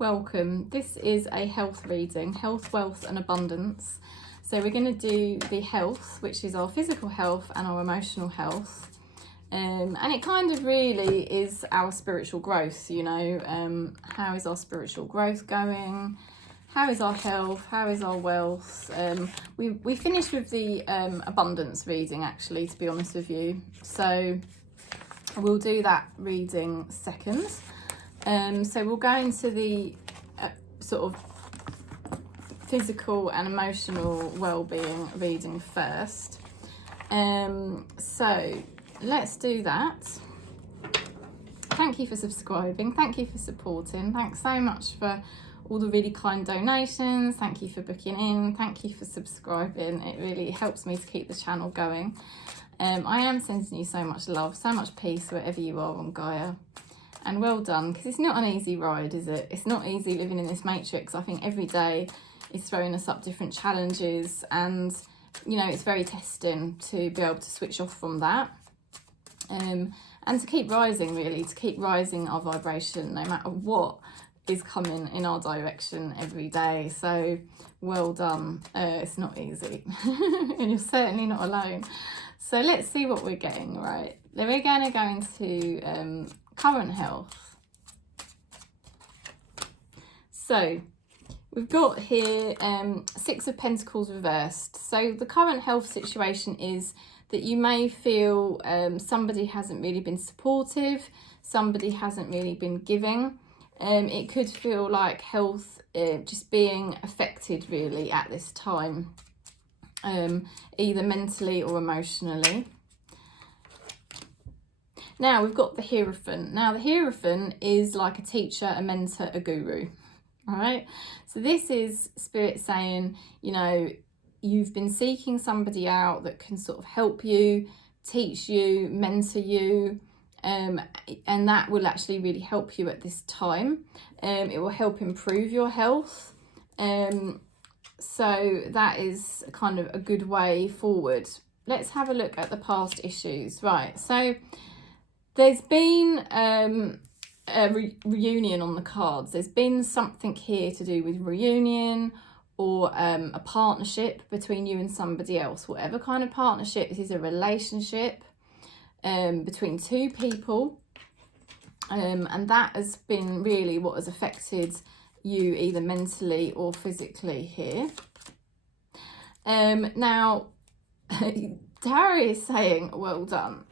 Welcome. This is a health reading, health, wealth and abundance. So we're going to do the health, which is our physical health and our emotional health. And it kind of really is our spiritual growth, you know. How is our spiritual growth going? How is our health? How is our wealth? We finished with the abundance reading, actually, to be honest with you. So we'll do that reading second. So we'll go into the sort of physical and emotional well-being reading first. So let's do that. Thank you for subscribing. Thank you for supporting. Thanks so much for all the really kind donations. Thank you for booking in. Thank you for subscribing. It really helps me to keep the channel going. I am sending you so much love, so much peace wherever you are on Gaia. And well done, because it's not an easy ride, is it? It's not easy living in this matrix. I think every day is throwing us up different challenges, and you know, it's very testing to be able to switch off from that, and to keep rising, really, to keep rising our vibration no matter what is coming in our direction every day. So well done. It's not easy and you're certainly not alone. So let's see what we're getting. Right, then we're going to go into current health. So we've got here Six of Pentacles reversed. So the current health situation is that you may feel somebody hasn't really been supportive, somebody hasn't really been giving. It could feel like health just being affected really at this time, either mentally or emotionally. Now we've got the Hierophant. Now the Hierophant is like a teacher, a mentor, a guru. All right. So this is Spirit saying, you know, you've been seeking somebody out that can sort of help you, teach you, mentor you. And that will actually really help you at this time. It will help improve your health. So that is kind of a good way forward. Let's have a look at the past issues. Right. So there's been a reunion on the cards. There's been something here to do with reunion or a partnership between you and somebody else. Whatever kind of partnership, this is a relationship between two people. And that has been really what has affected you either mentally or physically here. Now, Tarot is saying, well done.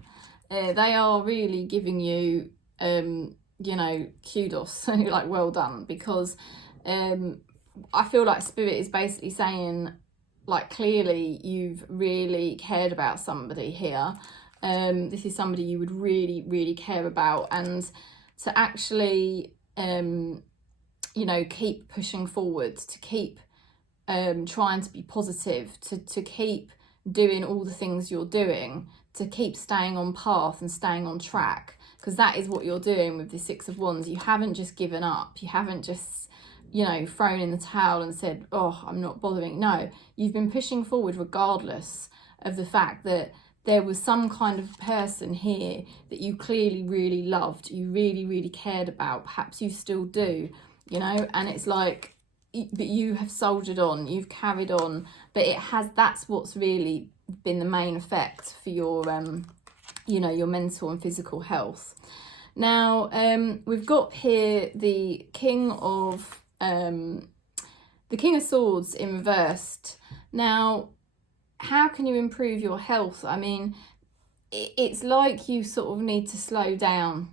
They are really giving you, you know, kudos, like well done, because I feel like Spirit is basically saying, like, clearly you've really cared about somebody here. This is somebody you would really, really care about, and to actually, you know, keep pushing forward, to keep trying to be positive, to keep doing all the things you're doing, to keep staying on path and staying on track, because that is what you're doing with the Six of Wands. You haven't just given up. You haven't just, you know, thrown in the towel and said, oh, I'm not bothering. No, you've been pushing forward regardless of the fact that there was some kind of person here that you clearly really loved, you really, really cared about. Perhaps you still do, you know, and it's like, but you have soldiered on, you've carried on, but it has, that's what's really been the main effect for your, you know, your mental and physical health. Now, we've got here the King of Swords in reversed. Now, how can you improve your health? I mean, it's like you sort of need to slow down.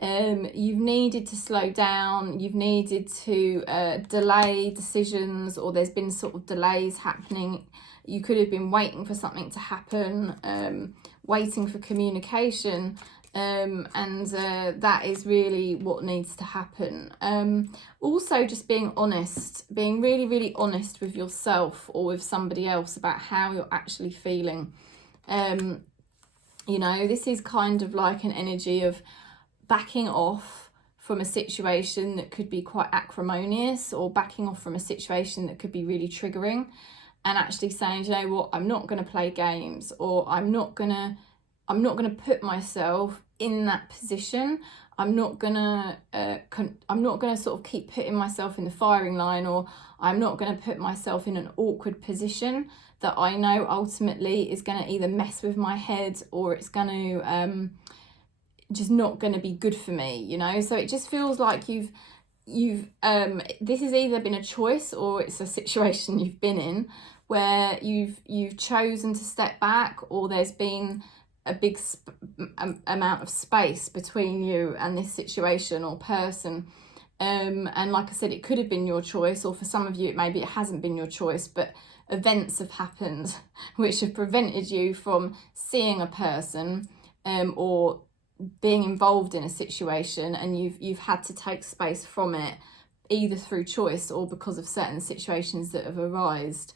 You've needed to slow down. You've needed to delay decisions, or there's been sort of delays happening. You could have been waiting for something to happen, waiting for communication. And that is really what needs to happen. Also just being honest, being really, really honest with yourself or with somebody else about how you're actually feeling. You know, this is kind of like an energy of backing off from a situation that could be quite acrimonious, or backing off from a situation that could be really triggering, and actually saying, you know what, I'm not going to play games, or I'm not going to put myself in that position. I'm not gonna sort of keep putting myself in the firing line, or I'm not gonna put myself in an awkward position that I know ultimately is gonna either mess with my head, or it's gonna just not gonna be good for me, you know. So it just feels like you've this has either been a choice, or it's a situation you've been in where you've chosen to step back, or there's been a big amount of space between you and this situation or person. And like I said, it could have been your choice, or for some of you maybe it hasn't been your choice, but events have happened which have prevented you from seeing a person or being involved in a situation, and you've had to take space from it, either through choice or because of certain situations that have arisen,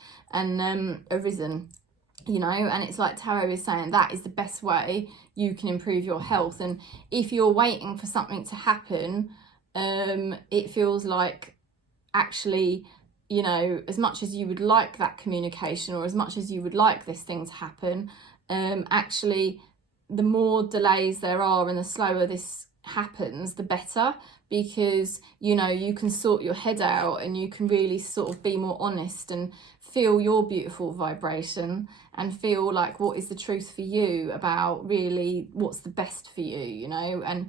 you know. And it's like tarot is saying that is the best way you can improve your health. And if you're waiting for something to happen, it feels like actually, you know, as much as you would like that communication, or as much as you would like this thing to happen, actually the more delays there are and the slower this happens, the better, because, you know, you can sort your head out and you can really sort of be more honest and feel your beautiful vibration and feel like what is the truth for you about really what's the best for you, you know, and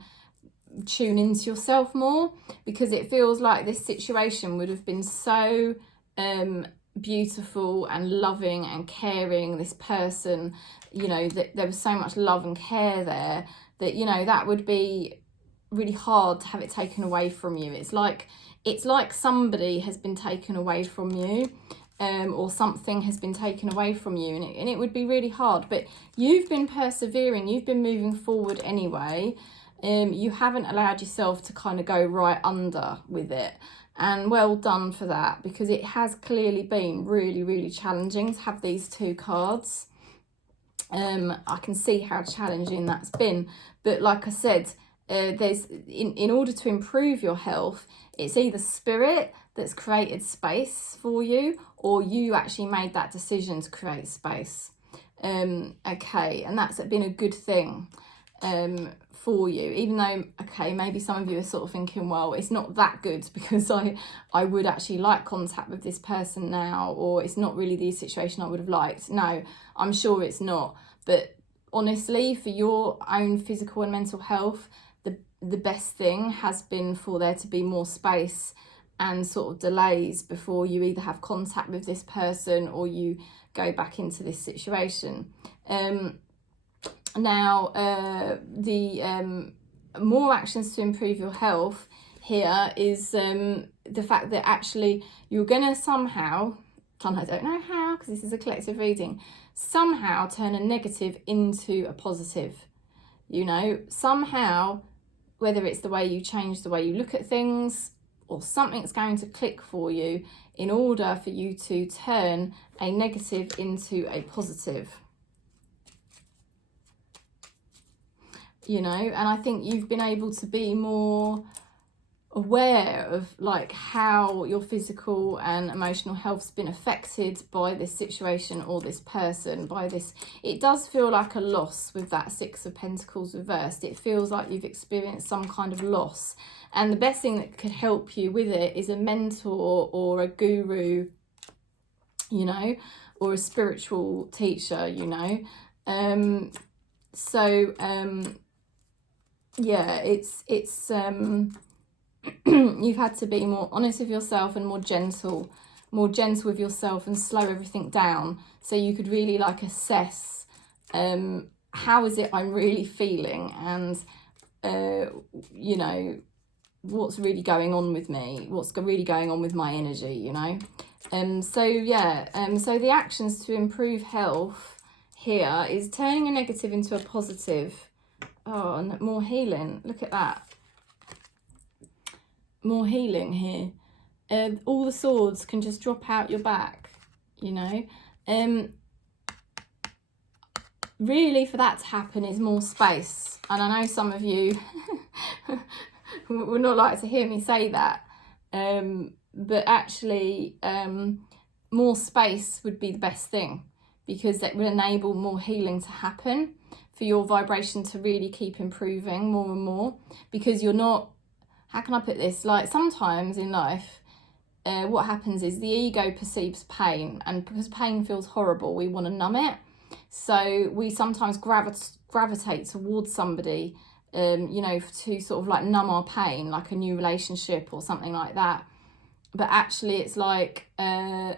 tune into yourself more, because it feels like this situation would have been so beautiful and loving and caring, this person, you know, that there was so much love and care there, that, you know, that would be really hard to have it taken away from you. It's like somebody has been taken away from you, or something has been taken away from you, and it would be really hard, but you've been persevering, you've been moving forward anyway. You haven't allowed yourself to kind of go right under with it, and well done for that, because it has clearly been really, really challenging to have these two cards. I can see how challenging that's been, but like I said, there's in order to improve your health, it's either spirit that's created space for you, or you actually made that decision to create space. Okay, and that's been a good thing for you, even though, okay, maybe some of you are sort of thinking, well, it's not that good because I would actually like contact with this person now, or it's not really the situation I would have liked. No, I'm sure it's not, but honestly, for your own physical and mental health, the best thing has been for there to be more space and sort of delays before you either have contact with this person or you go back into this situation. Now, the more actions to improve your health here is the fact that actually you're going to somehow, and I don't know how because this is a collective reading, somehow turn a negative into a positive. You know, somehow, whether it's the way you change the way you look at things, or something's going to click for you in order for you to turn a negative into a positive. You know, and I think you've been able to be more aware of like how your physical and emotional health's been affected by this situation or this person, by this. It does feel like a loss with that Six of Pentacles reversed. It feels like you've experienced some kind of loss, and the best thing that could help you with it is a mentor or a guru, you know, or a spiritual teacher, you know. Yeah, it's you've had to be more honest with yourself and more gentle with yourself, and slow everything down so you could really like assess how is it I'm really feeling, and you know, what's really going on with me, what's really going on with my energy, you know. So the actions to improve health here is turning a negative into a positive. Oh, and more healing. Look at that. More healing here. All the swords can just drop out your back, you know. Really, for that to happen is more space. And I know some of you would not like to hear me say that. But actually, more space would be the best thing, because it would enable more healing to happen for your vibration to really keep improving more and more, because you're not, how can I put this, like sometimes in life what happens is the ego perceives pain, and because pain feels horrible, we want to numb it. So we sometimes gravitate towards somebody, you know, to sort of like numb our pain, like a new relationship or something like that. But actually it's like in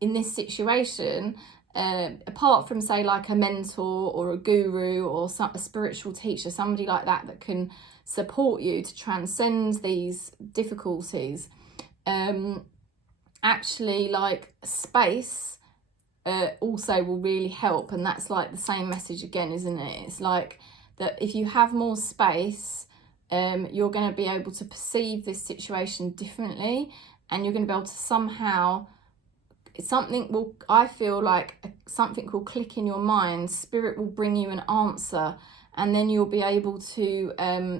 this situation, apart from say like a mentor or a guru or a spiritual teacher, somebody like that that can support you to transcend these difficulties, actually like space also will really help. And that's like the same message again, isn't it? It's like that if you have more space, you're going to be able to perceive this situation differently, and you're going to be able to somehow, I feel like something will click in your mind, spirit will bring you an answer, and then you'll be able to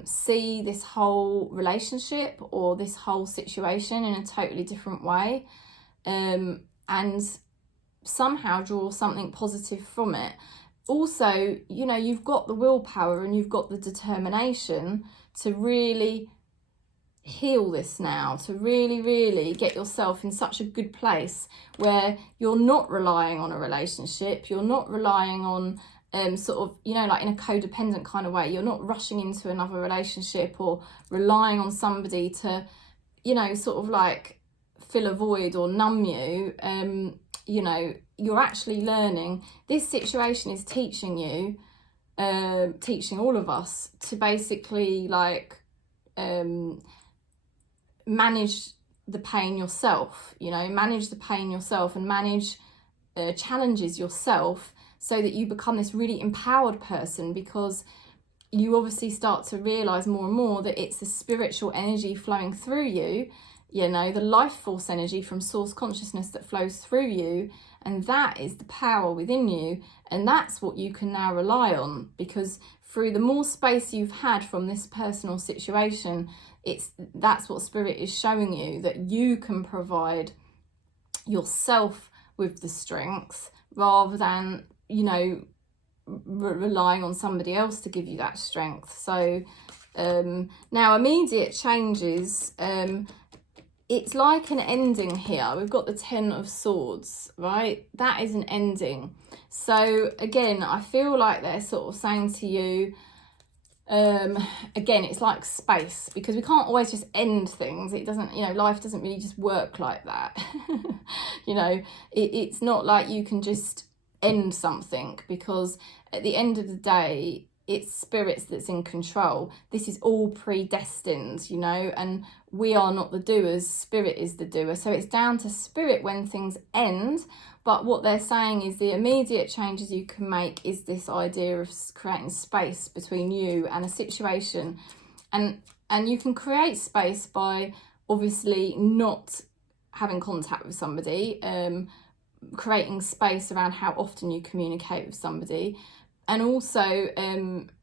see this whole relationship or this whole situation in a totally different way, and somehow draw something positive from it. Also, you know, you've got the willpower and you've got the determination to really heal this now, to really get yourself in such a good place where you're not relying on a relationship, you're not relying on sort of, you know, like in a codependent kind of way, you're not rushing into another relationship or relying on somebody to, you know, sort of like fill a void or numb you. You know, you're actually learning, this situation is teaching you, teaching all of us to basically like manage the pain yourself, you know, manage the pain yourself and manage challenges yourself, so that you become this really empowered person, because you obviously start to realize more and more that it's a spiritual energy flowing through you, you know, the life force energy from source consciousness that flows through you, and that is the power within you, and that's what you can now rely on. Because through the more space you've had from this personal situation, that's what spirit is showing you, that you can provide yourself with the strength rather than, you know, relying on somebody else to give you that strength. So now immediate changes, it's like an ending here. We've got the 10 of Swords, right? That is an ending. So again, I feel like they're sort of saying to you, again, it's like space, because we can't always just end things. It doesn't, you know, life doesn't really just work like that. You know, it's not like you can just end something, because at the end of the day, it's spirits that's in control. This is all predestined, you know, and we are not the doers, spirit is the doer. So it's down to spirit when things end. But what they're saying is the immediate changes you can make is this idea of creating space between you and a situation. And you can create space by obviously not having contact with somebody, creating space around how often you communicate with somebody, and also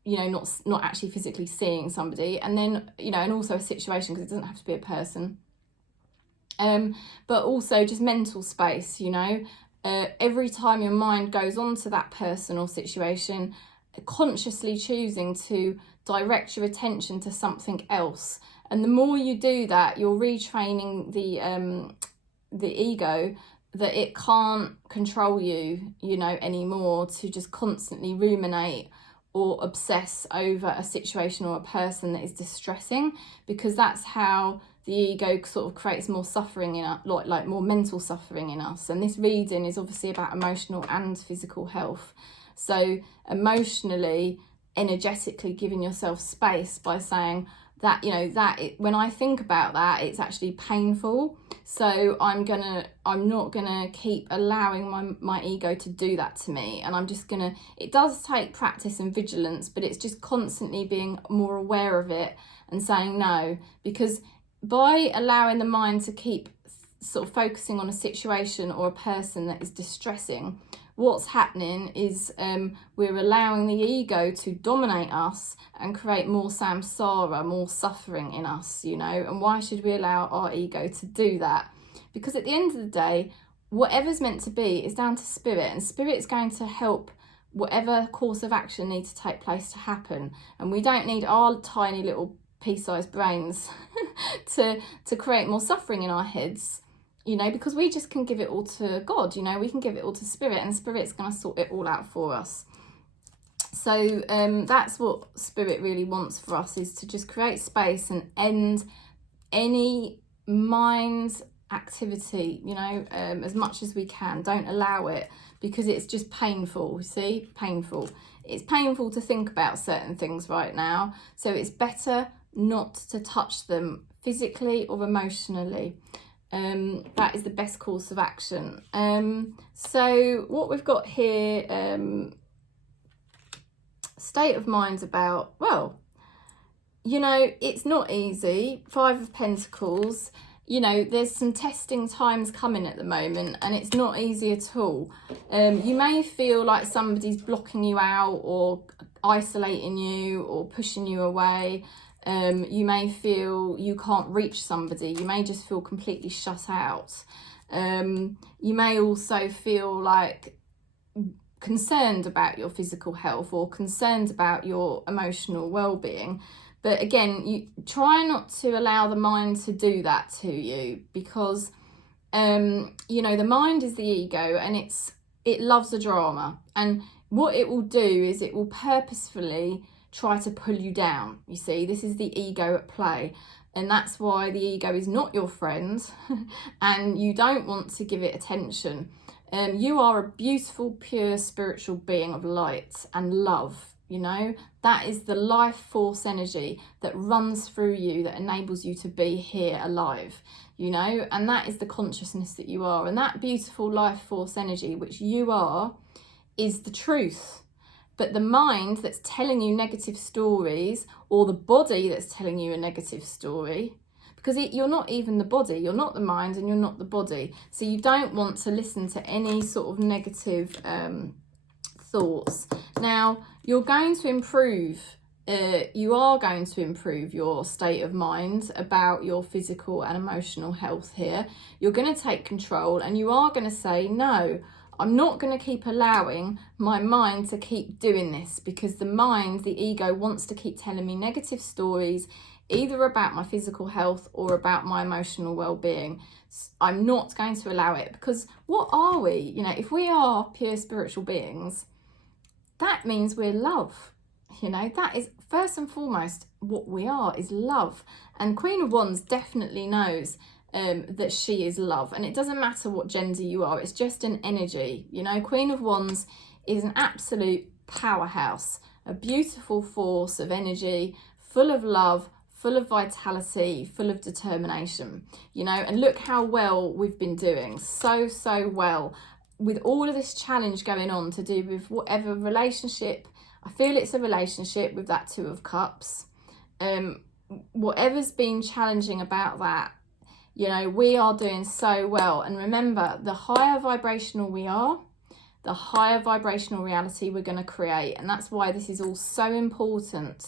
you know, not actually physically seeing somebody, and then, you know, and also a situation, because it doesn't have to be a person, but also just mental space, you know. Every time your mind goes on to that person or situation, consciously choosing to direct your attention to something else. And the more you do that, you're retraining the ego that it can't control you, you know, anymore, to just constantly ruminate or obsess over a situation or a person that is distressing, because that's how the ego sort of creates more suffering in us, like more mental suffering in us. And this reading is obviously about emotional and physical health. So emotionally, energetically giving yourself space by saying that, you know, when I think about that, it's actually painful. So I'm not gonna keep allowing my ego to do that to me. And I'm just gonna, it does take practice and vigilance, but it's just constantly being more aware of it and saying no. Because by allowing the mind to keep sort of focusing on a situation or a person that is distressing, what's happening is we're allowing the ego to dominate us and create more samsara, more suffering in us, you know. And why should we allow our ego to do that? Because at the end of the day, whatever's meant to be is down to spirit, and spirit is going to help whatever course of action needs to take place to happen. And we don't need our tiny little pea-sized brains to create more suffering in our heads, you know, because we just can give it all to God, you know, we can give it all to Spirit, and Spirit's going to sort it all out for us. So that's what Spirit really wants for us, is to just create space and end any mind activity, you know, as much as we can. Don't allow it, because it's just painful, you see, painful. It's painful to think about certain things right now, so it's better not to touch them physically or emotionally. That is the best course of action. So what we've got here, state of mind about, well, you know, it's not easy. 5 of Pentacles, you know, there's some testing times coming at the moment, and it's not easy at all. You may feel like somebody's blocking you out or isolating you or pushing you away. You may feel you can't reach somebody. You may just feel completely shut out. You may also feel like concerned about your physical health or concerned about your emotional well-being. But again, you try not to allow the mind to do that to you, because you know, the mind is the ego, and it loves a drama, and what it will do is it will purposefully try to pull you down. You see, this is the ego at play, and that's why the ego is not your friend and you don't want to give it attention. You are a beautiful, pure spiritual being of light and love. You know, that is the life force energy that runs through you, that enables you to be here alive, you know, and that is the consciousness that you are. And that beautiful life force energy, which you are, is the truth. But the mind that's telling you negative stories, or the body that's telling you a negative story, because you're not even the body, you're not the mind and you're not the body. So you don't want to listen to any sort of negative thoughts. Now, you're going to improve, you are going to improve your state of mind about your physical and emotional health here. You're going to take control, and you are going to say, no, I'm not going to keep allowing my mind to keep doing this, because the mind, the ego, wants to keep telling me negative stories, either about my physical health or about my emotional well-being. I'm not going to allow it, because what are we? You know, if we are pure spiritual beings, that means we're love. You know, that is first and foremost what we are, is love. And Queen of Wands definitely knows that she is love, and it doesn't matter what gender you are, it's just an energy. You know, Queen of Wands is an absolute powerhouse, a beautiful force of energy, full of love, full of vitality, full of determination, you know. And look how well we've been doing, so well, with all of this challenge going on to do with whatever relationship. I feel it's a relationship with that 2 of Cups. Whatever's been challenging about that, you know, we are doing so well. And remember, the higher vibrational we are, the higher vibrational reality we're going to create. And that's why this is all so important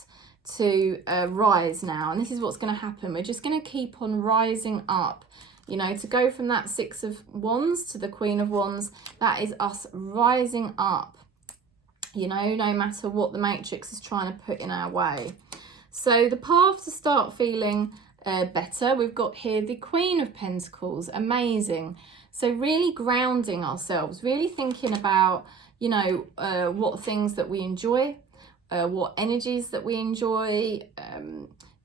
to rise now. And this is what's going to happen. We're just going to keep on rising up. You know, to go from that 6 of Wands to the Queen of Wands, that is us rising up, you know, no matter what the matrix is trying to put in our way. So the path to start feeling better, we've got here the Queen of Pentacles. Amazing. So really grounding ourselves, really thinking about, you know, what things that we enjoy, what energies that we enjoy,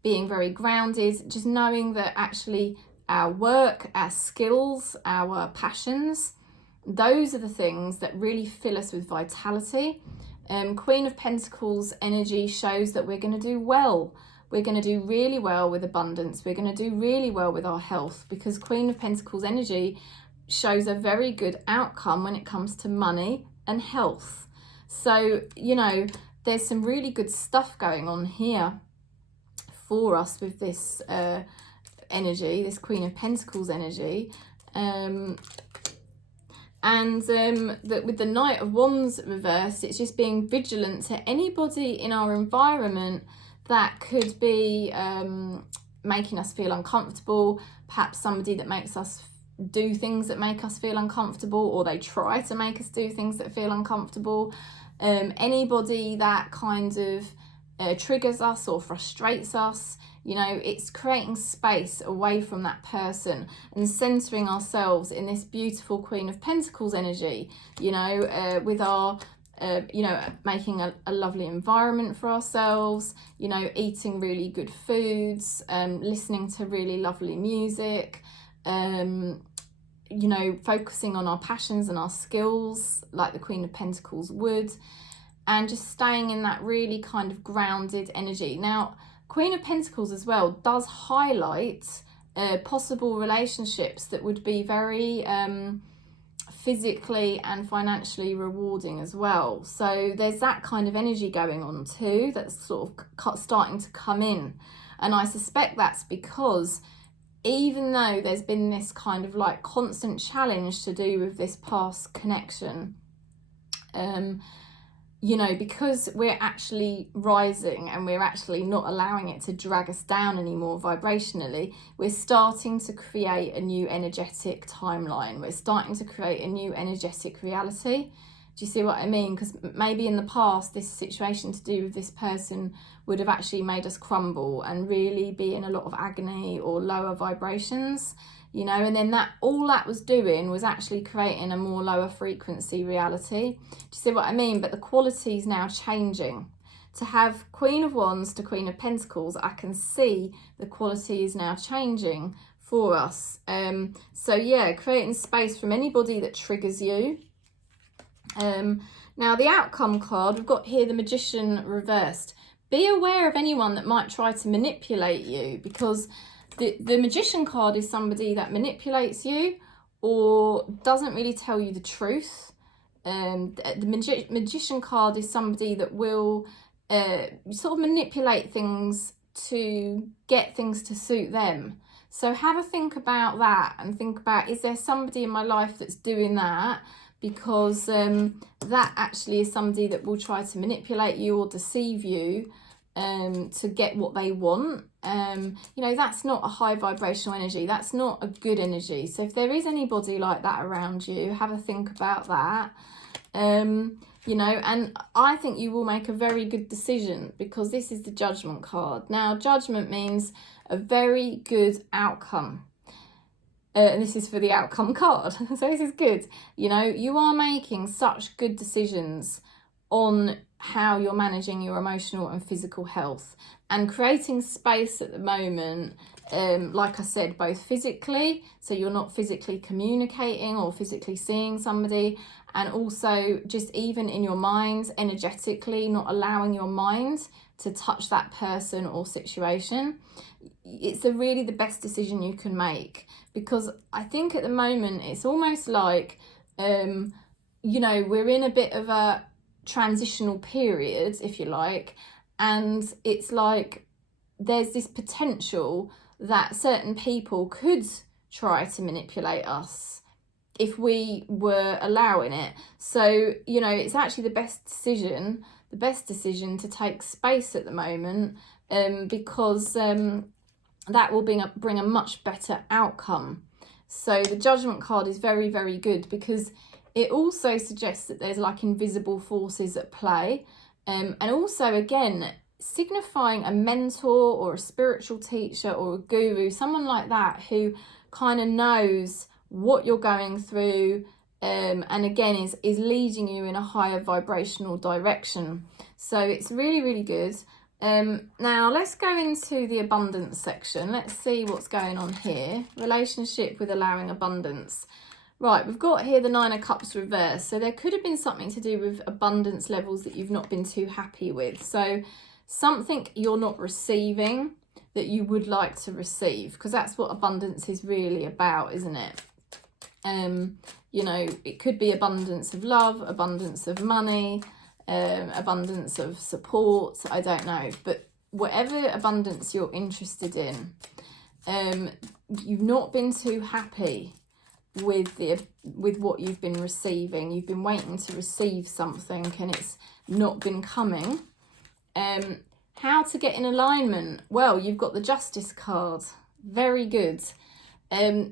being very grounded, just knowing that actually our work, our skills, our passions, those are the things that really fill us with vitality. Queen of Pentacles energy shows that we're going to do well. We're going to do really well with abundance. We're going to do really well with our health, because Queen of Pentacles energy shows a very good outcome when it comes to money and health. So, you know, there's some really good stuff going on here for us with this energy, this Queen of Pentacles energy. That with the Knight of Wands reversed, it's just being vigilant to anybody in our environment that could be making us feel uncomfortable, perhaps somebody that makes us do things that make us feel uncomfortable, or they try to make us do things that feel uncomfortable. Anybody that kind of triggers us or frustrates us, you know, it's creating space away from that person and centering ourselves in this beautiful Queen of Pentacles energy, you know, with our, you know, making a lovely environment for ourselves, you know, eating really good foods, listening to really lovely music, you know, focusing on our passions and our skills like the Queen of Pentacles would, and just staying in that really kind of grounded energy. Now, Queen of Pentacles as well does highlight possible relationships that would be very physically and financially rewarding as well. So there's that kind of energy going on too that's sort of starting to come in. And I suspect that's because even though there's been this kind of like constant challenge to do with this past connection, you know, because we're actually rising and we're actually not allowing it to drag us down anymore vibrationally, we're starting to create a new energetic timeline. We're starting to create a new energetic reality. Do you see what I mean? Because maybe in the past, this situation to do with this person would have actually made us crumble and really be in a lot of agony or lower vibrations, you know, and then that all that was doing was actually creating a more lower frequency reality. Do you see what I mean? But the quality is now changing. To have Queen of Wands to Queen of Pentacles, I can see the quality is now changing for us. So yeah, creating space from anybody that triggers you. Now the outcome card, we've got here the Magician reversed. Be aware of anyone that might try to manipulate you, because the Magician card is somebody that manipulates you or doesn't really tell you the truth. The Magician card is somebody that will sort of manipulate things to get things to suit them. So have a think about that and think about, is there somebody in my life that's doing that? Because that actually is somebody that will try to manipulate you or deceive you to get what they want. You know, that's not a high vibrational energy. That's not a good energy. So if there is anybody like that around you, have a think about that. You know, and I think you will make a very good decision, because this is the Judgment card. Now, Judgment means a very good outcome. And this is for the outcome card. So this is good. You know, you are making such good decisions on how you're managing your emotional and physical health, and creating space at the moment, like I said, both physically, so you're not physically communicating or physically seeing somebody, and also just even in your mind, energetically, not allowing your mind to touch that person or situation. It's really the best decision you can make, because I think at the moment it's almost like, you know, we're in a bit of a transitional period, if you like, and it's like there's this potential that certain people could try to manipulate us if we were allowing it. So, you know, it's actually the best decision to take space at the moment, because that will bring a much better outcome. So the Judgment card is very, very good, because it also suggests that there's like invisible forces at play, and also again signifying a mentor or a spiritual teacher or a guru, someone like that who kind of knows what you're going through, and again is leading you in a higher vibrational direction. So it's really, really good. Now let's go into the abundance section. Let's see what's going on here. Relationship with allowing abundance. Right, we've got here the Nine of Cups reversed. So there could have been something to do with abundance levels that you've not been too happy with. So something you're not receiving that you would like to receive, because that's what abundance is really about, isn't it? You know, it could be abundance of love, abundance of money, abundance of support, I don't know. But whatever abundance you're interested in, you've not been too happy with what you've been receiving. You've been waiting to receive something and it's not been coming. How to get in alignment? Well, you've got the Justice card. Very good.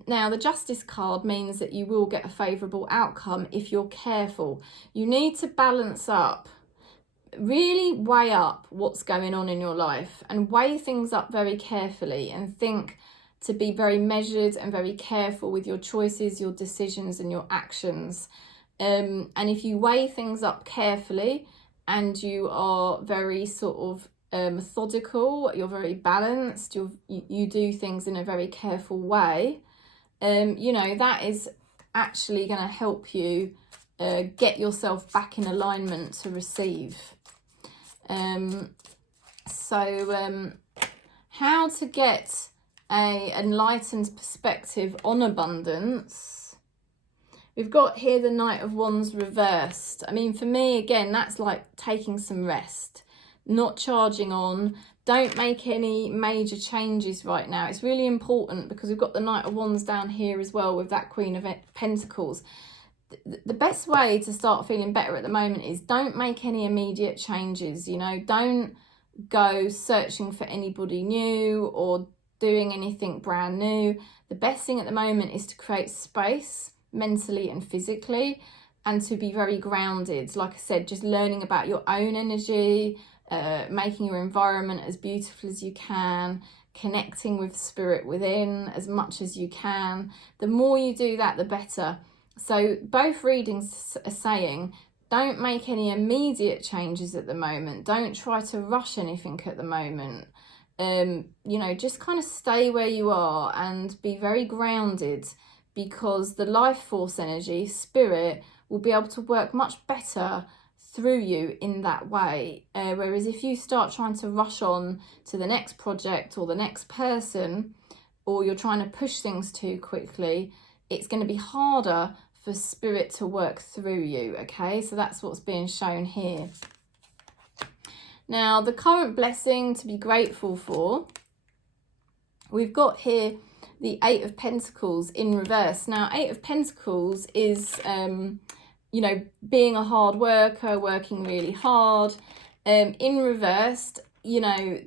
Now, the Justice card means that you will get a favourable outcome if you're careful. You need to balance up, really weigh up what's going on in your life and weigh things up very carefully, and think to be very measured and very careful with your choices, your decisions and your actions. And if you weigh things up carefully and you are very sort of methodical, you're very balanced, you do things in a very careful way, you know, that is actually going to help you get yourself back in alignment to receive. How to get a enlightened perspective on abundance. We've got here the Knight of Wands reversed. I mean, for me, again, that's like taking some rest, not charging on. Don't make any major changes right now. It's really important because we've got the Knight of Wands down here as well with that Queen of Pentacles. The best way to start feeling better at the moment is don't make any immediate changes, you know. Don't go searching for anybody new or doing anything brand new. The best thing at the moment is to create space mentally and physically, and to be very grounded. Like I said, just learning about your own energy, making your environment as beautiful as you can, connecting with spirit within as much as you can. The more you do that, the better. So both readings are saying don't make any immediate changes at the moment. Don't try to rush anything at the moment. You know, just kind of stay where you are and be very grounded, because the life force energy, spirit, will be able to work much better through you in that way. Whereas if you start trying to rush on to the next project or the next person, or you're trying to push things too quickly, it's going to be harder for spirit to work through you, okay? So that's what's being shown here. Now, the current blessing to be grateful for, we've got here the Eight of Pentacles in reverse. Now, Eight of Pentacles is, you know, being a hard worker, working really hard. In reversed, you know,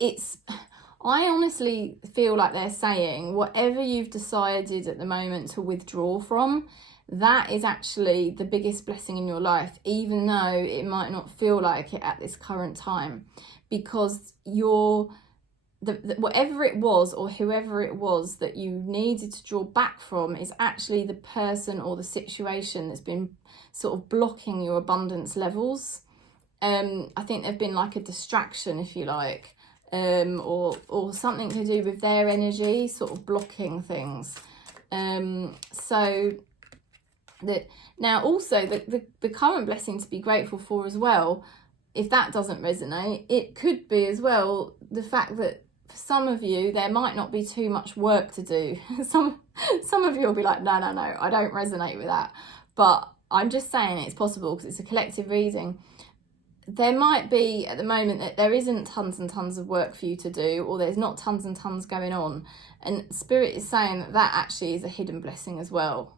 it's... I honestly feel like they're saying whatever you've decided at the moment to withdraw from, that is actually the biggest blessing in your life, even though it might not feel like it at this current time, because whatever it was or whoever it was that you needed to draw back from is actually the person or the situation that's been sort of blocking your abundance levels. I think they've been like a distraction, if you like. Or something to do with their energy sort of blocking things. So that now also the current blessing to be grateful for as well, if that doesn't resonate, it could be as well the fact that for some of you there might not be too much work to do. Some of you will be like, no, I don't resonate with that, but I'm just saying it's possible because it's a collective reading. There might be at the moment that there isn't tons and tons of work for you to do, or there's not tons and tons going on, and spirit is saying that that actually is a hidden blessing as well.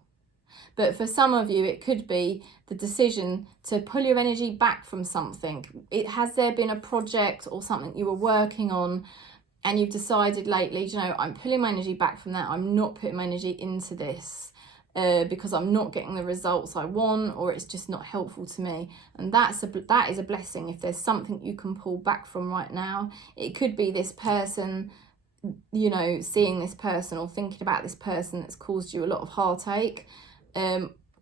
But for some of you it could be the decision to pull your energy back from something. Has there been a project or something you were working on and you've decided lately, you know, I'm pulling my energy back from that, I'm not putting my energy into this because I'm not getting the results I want, or it's just not helpful to me. And that is a blessing if there's something you can pull back from right now. It could be this person, you know, seeing this person or thinking about this person that's caused you a lot of heartache,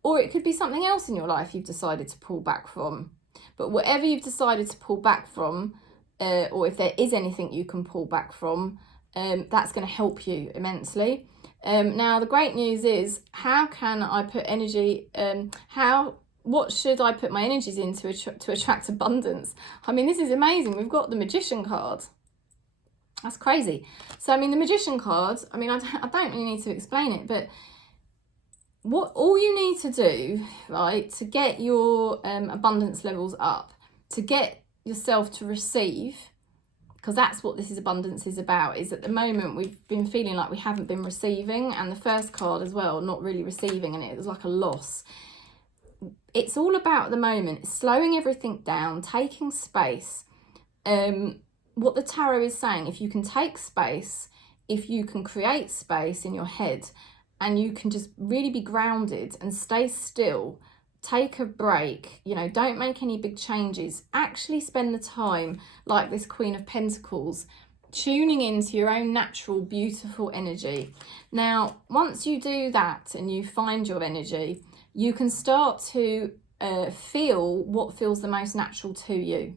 or it could be something else in your life you've decided to pull back from. But whatever you've decided to pull back from, or if there is anything you can pull back from, that's going to help you immensely. Now the great news is, how can I put energy, what should I put my energies into to attract abundance? I mean, this is amazing. We've got the Magician card. That's crazy. So I mean, the Magician card, I mean, I don't really need to explain it, but all you need to do, right, to get your abundance levels up, to get yourself to receive, because that's what this abundance is about, is at the moment we've been feeling like we haven't been receiving, and the first card as well, not really receiving, and it was like a loss. It's all about, at the moment, slowing everything down, taking space. What the tarot is saying, if you can take space, if you can create space in your head and you can just really be grounded and stay still, take a break, you know, don't make any big changes, actually spend the time like this Queen of Pentacles, tuning into your own natural, beautiful energy. Now, once you do that and you find your energy, you can start to feel what feels the most natural to you.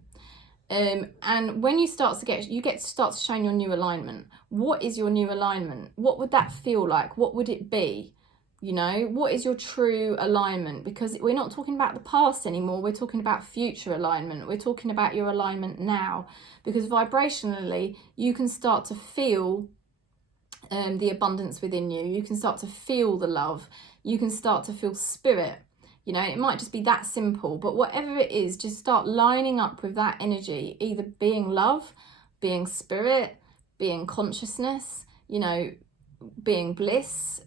And when you start to start to shine your new alignment. What is your new alignment? What would that feel like? What would it be? You know, what is your true alignment? Because we're not talking about the past anymore. We're talking about future alignment. We're talking about your alignment now. Because vibrationally, you can start to feel the abundance within you. You can start to feel the love. You can start to feel spirit. You know, it might just be that simple. But whatever it is, just start lining up with that energy. Either being love, being spirit, being consciousness, you know, being bliss,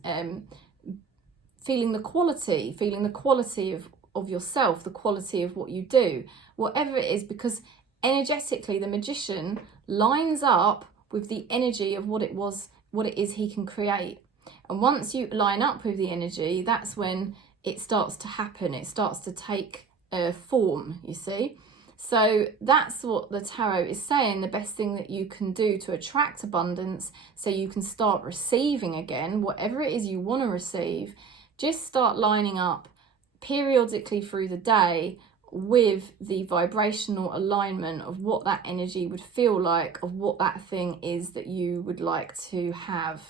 feeling the quality of yourself, the quality of what you do, whatever it is, because energetically the magician lines up with the energy of what it is he can create. And once you line up with the energy, that's when it starts to happen. It starts to take form, you see. So that's what the tarot is saying, the best thing that you can do to attract abundance, so you can start receiving again, whatever it is you want to receive. Just start lining up periodically through the day with the vibrational alignment of what that energy would feel like, of what that thing is that you would like to have.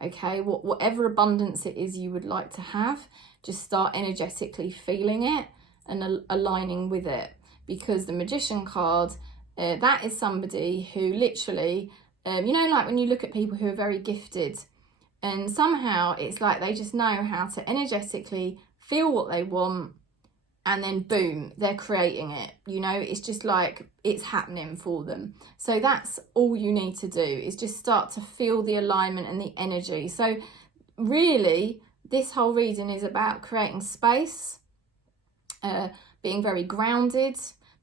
Okay, whatever abundance it is you would like to have, just start energetically feeling it and aligning with it. Because the Magician card, that is somebody who literally, you know, like when you look at people who are very gifted, and somehow it's like they just know how to energetically feel what they want, and then boom, they're creating it. You know, it's just like it's happening for them. So that's all you need to do, is just start to feel the alignment and the energy. So really, this whole reading is about creating space, being very grounded.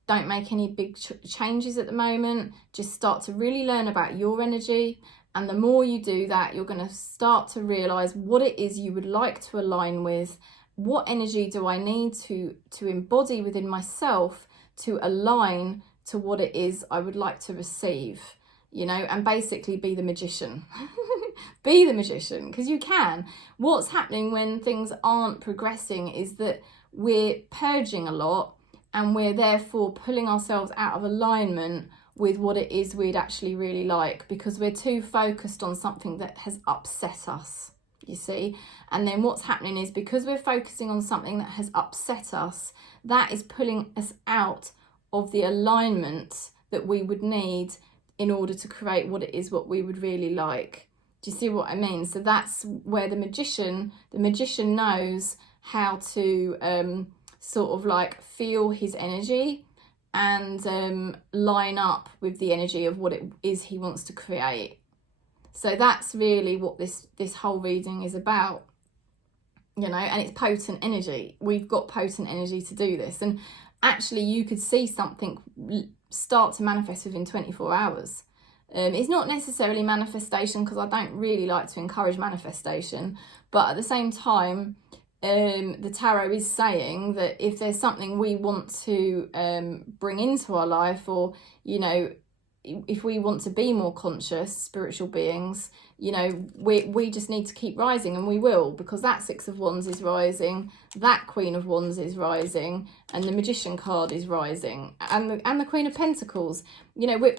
Don't make any big changes at the moment. Just start to really learn about your energy. And the more you do that, you're going to start to realize what it is you would like to align with. What energy do I need to embody within myself to align to what it is I would like to receive, you know, and basically be the magician. Be the magician, because you can. What's happening when things aren't progressing is that we're purging a lot, and we're therefore pulling ourselves out of alignment with what it is we'd actually really like, because we're too focused on something that has upset us, you see. And then what's happening is, because we're focusing on something that has upset us, that is pulling us out of the alignment that we would need in order to create what it is what we would really like. Do you see what I mean? So that's where the magician knows how to sort of like feel his energy and line up with the energy of what it is he wants to create. So that's really what this whole reading is about, you know. And it's potent energy. We've got potent energy to do this, and actually you could see something start to manifest within 24 hours. It's not necessarily manifestation, because I don't really like to encourage manifestation, but at the same time, the tarot is saying that if there's something we want to bring into our life, or, you know, if we want to be more conscious spiritual beings, you know, we just need to keep rising, and we will, because that Six of Wands is rising, that Queen of Wands is rising, and the Magician card is rising, and the Queen of Pentacles. You know,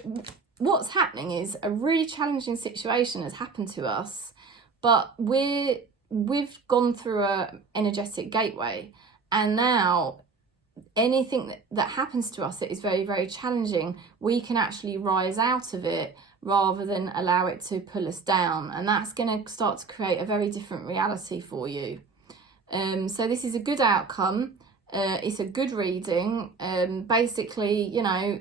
what's happening is a really challenging situation has happened to us, but we've gone through a energetic gateway, and now anything that happens to us that is very, very challenging, we can actually rise out of it rather than allow it to pull us down, and that's going to start to create a very different reality for you. So this is a good outcome. It's a good reading. Basically, you know,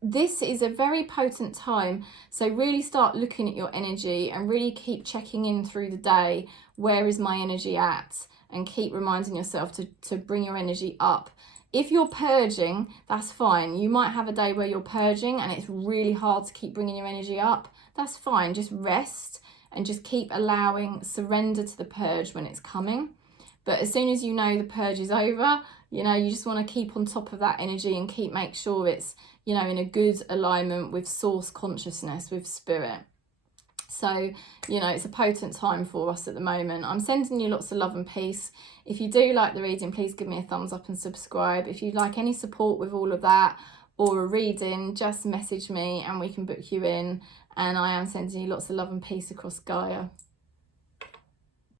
this is a very potent time, so really start looking at your energy and really keep checking in through the day. Where is my energy at? And keep reminding yourself to bring your energy up. If you're purging, that's fine. You might have a day where you're purging and it's really hard to keep bringing your energy up. That's fine. Just rest and just keep allowing surrender to the purge when it's coming. But as soon as you know the purge is over, you know, you just want to keep on top of that energy and make sure it's, you know, in a good alignment with source consciousness, with spirit. So, you know, it's a potent time for us at the moment. I'm sending you lots of love and peace. If you do like the reading, please give me a thumbs up and subscribe. If you'd like any support with all of that or a reading, just message me and we can book you in. And I am sending you lots of love and peace across Gaia.